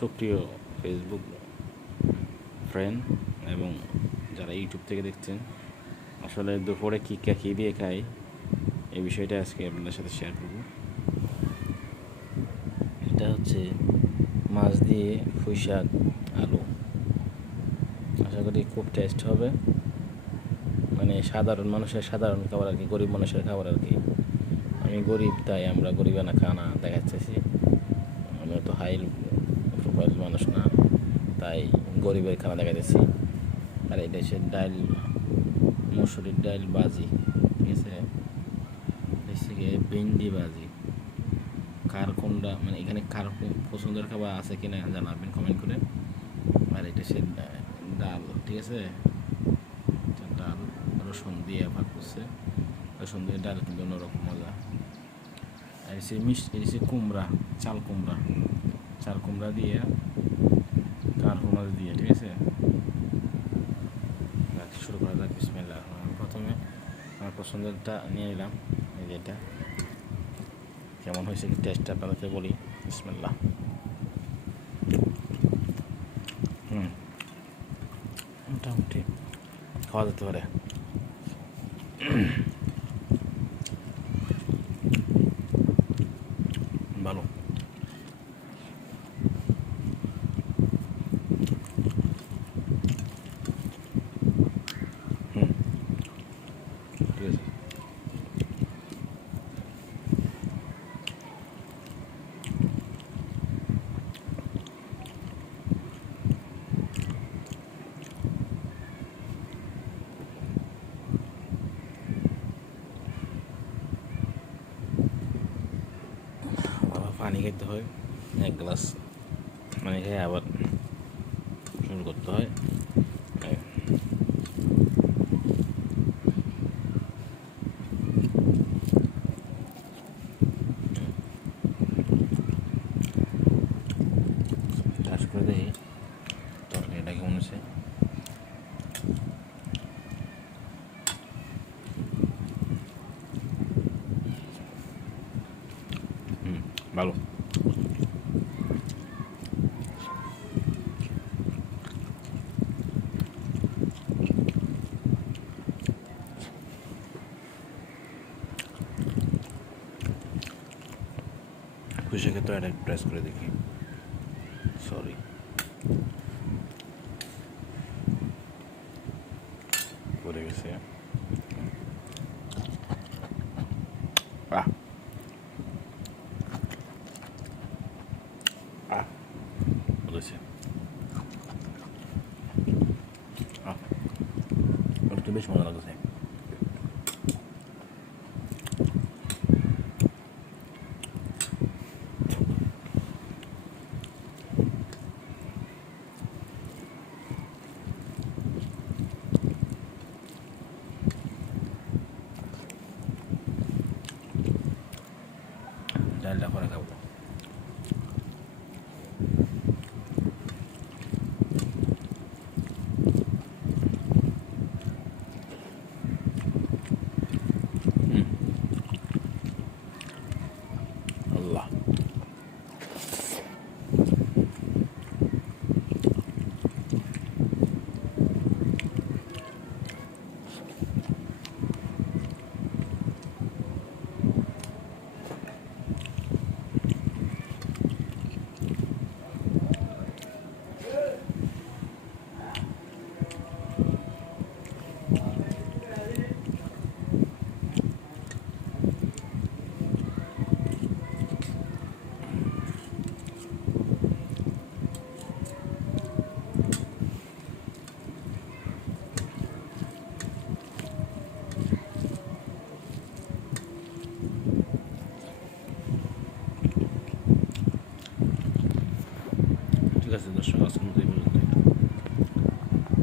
সক্রিয় Facebook friend এবং যারা ইউটিউব থেকে দেখছেন, আসলে দুপুরে কী কা কী দিয়ে খাই এই বিষয়টা আজকে আপনাদের সাথে শেয়ার করব। এটা হচ্ছে মাছ দিয়ে পুঁই শাক, আলু। আশা করি খুব টেস্ট হবে। মানে সাধারণ মানুষের সাধারণ খাবার আর কি, গরিব মানুষের খাবার আর কি। আমি গরিব, তাই আমরা গরিবানা খানা দেখাচ্ছি। আমি তো হাই প্রোফাইল মানুষ না, তাই গরিবের খানা দেখাইতেছি। আর এটা হচ্ছে ডাইল, মসুরির ডাল বাজি, ঠিক আছে? গিয়ে ভেন্ডি বাজি। কার কোনটা মানে এখানে কার পছন্দের খাবার আছে কিনা জানাবেন কমেন্ট করে। আর এটা ডা- ডাল, ঠিক আছে? ডাল, রসুন দিয়ে ভাগ করছে। রসুন দিয়ে ডাল কিন্তু অন্যরকম মজা। আর হচ্ছে মিষ্টি এই কুমড়া, চাল কুমড়া। চাল কুমড়া দিয়ে কার মাছ দিয়ে, ঠিক আছে? শুরু করা যাক, বিসমিল্লাহ প্রথমে আমার পছন্দেরটা নিয়ে নিলাম, এই যেটা কেমন হয়েছে টেস্টটা আপনাদেরকে বলি, বিসমিল্লাহ। হুম। মোটামুটি খাওয়া যেতে পারে ভালো হুম ঠিক আছে আবার পানি খেতে হয় এক গ্লাস। পানি খেয়ে আবার শুরু করতে হয়। চাষ করে কেমন ভালো। খুশি ক্ষেত্রে এটা প্রেস করে দেখি সরি পড়ে গেছে আহ আহ dese. А. Вот тебе ещё la hora. 場所がその